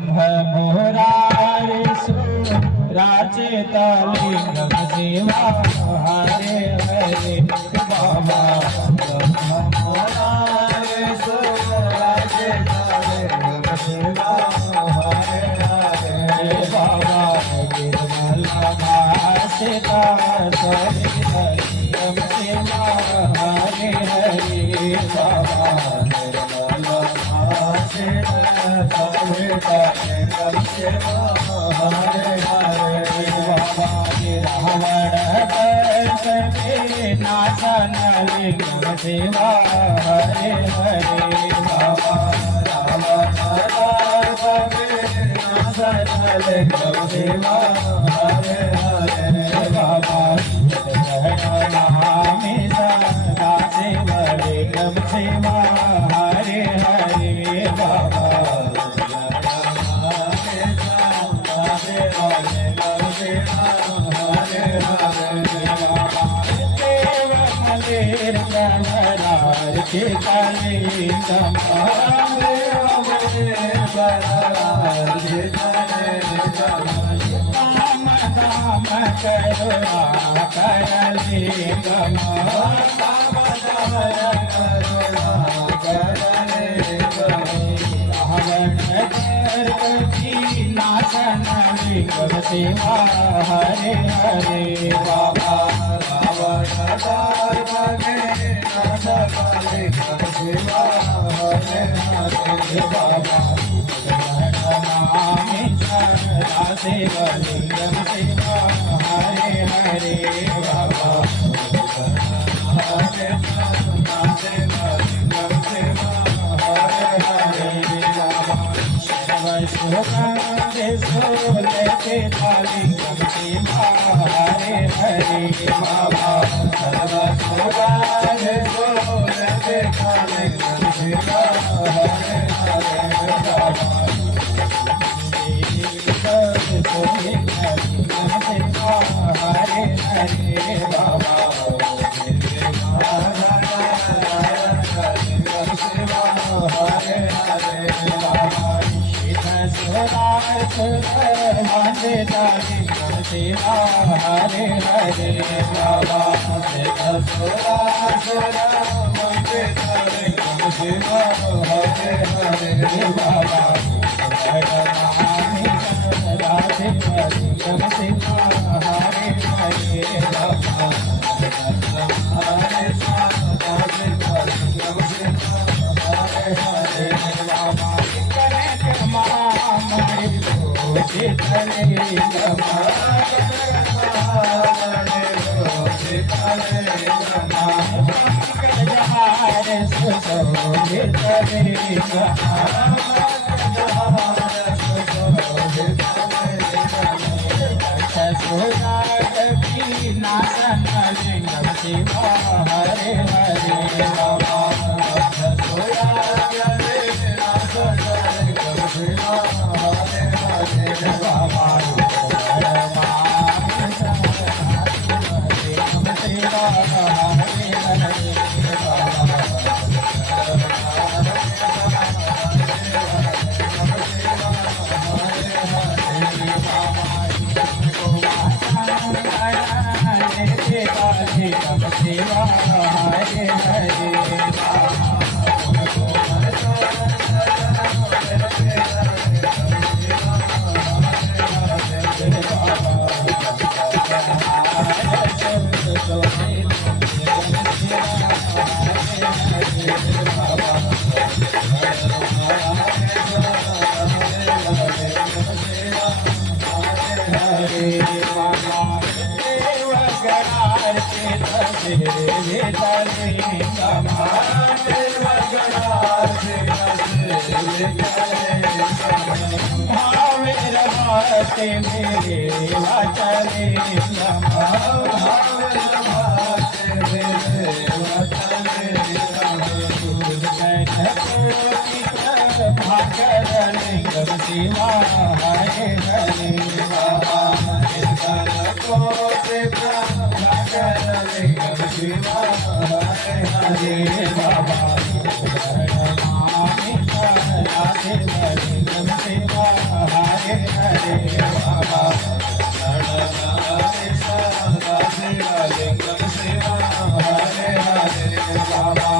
ब्रह्ममुरारिसुराचितलिङ्गं शिवा हरे हरे बाबा ब्रह्ममुरारिसुराचितलिङ्गं शिवा हरे हरे बाबा निर्मलभासिता सवितलिङ्गं शिवा हरे हरे बाबा निर्मलभासिता सवितलिङ्गं शिवा हरे हरे बाबा रावण दर्शने नाशनलिङ्गं शिवा हरे हरे बाबा रावण दर्शने नाशनलिङ्गं शिवा हरे हरे बाबा जगन्नाथामि सदा शिवलिङ्गं शिवा हरे हरे बाबा नाशनलिङ्गं शिवा हरे हरे बाबा नाशनलिङ्गं शिवा हरे हरे बाबा जगन्नाथामि सदा शिवलिङ्गं शिवा हरे हरे बाबा शिवलिङ्गं शिवा हरे हरे बाबा सर्वशोकादिशूलकेतालिङ्गं शिवा हरे हरे बाबा सर्वशोकादिशूलकेतालिङ्गं शिवा हरे हरे बाबा शिवलिङ्गं शिवा हरे हरे बाबा शिवा हरे हरे बाबा नाशनलिङ्गं शिवा हरे हरे बाबा नाशनलिङ्गं शिवा हरे हरे बाबा जगन्नाथामि सदा शिवलिङ्गं शिवा हरे हरे बाबा शिवलिङ्गं शिवा हरे हरे बाबा नाशनलिङ्गं शिवा हरे हरे बाबा नाशनलिङ्गं शिवा हरे हरे बाबा शिवा हरे हरे शिवा हरे हरे शिवा हरे हरे बाबा शिवा हरे हरे बाबा शिवा हरे बाबा लिंगम सेवा हरे हरे बाबा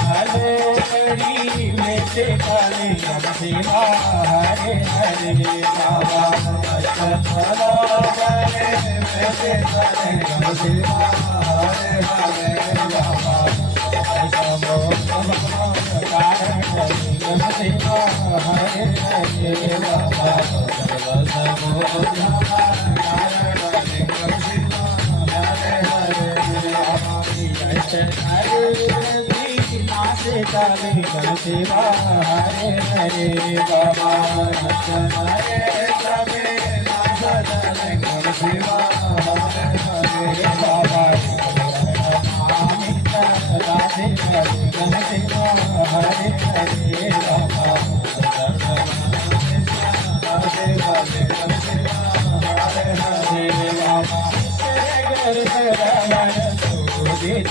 हरे में से काले लिंगम सेवा हरे हरे बाबा हरे में से काले लिंगम सेवा हरे हरे बाबा कारण लिंगम सेवा हरे हरे बाबा काले लिंगम सेवा हरे हरे बाबा हरे लिंगम सेवा हरे हरे बाबा राधे लिंगम सेवा हरे हरे बाबा राधे लिंगम सेवा हरे हरे बाबा घर सरावन सोदित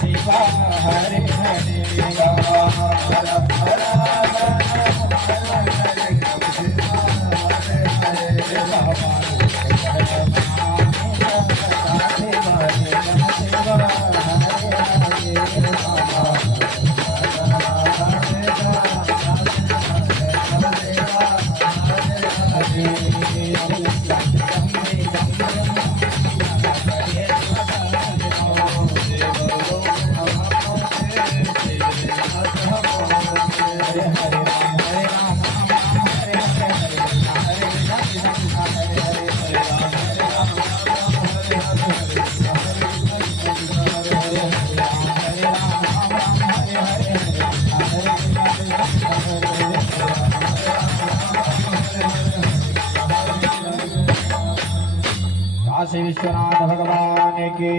शिवा हरे हरे काशी विश्वनाथ भगवान की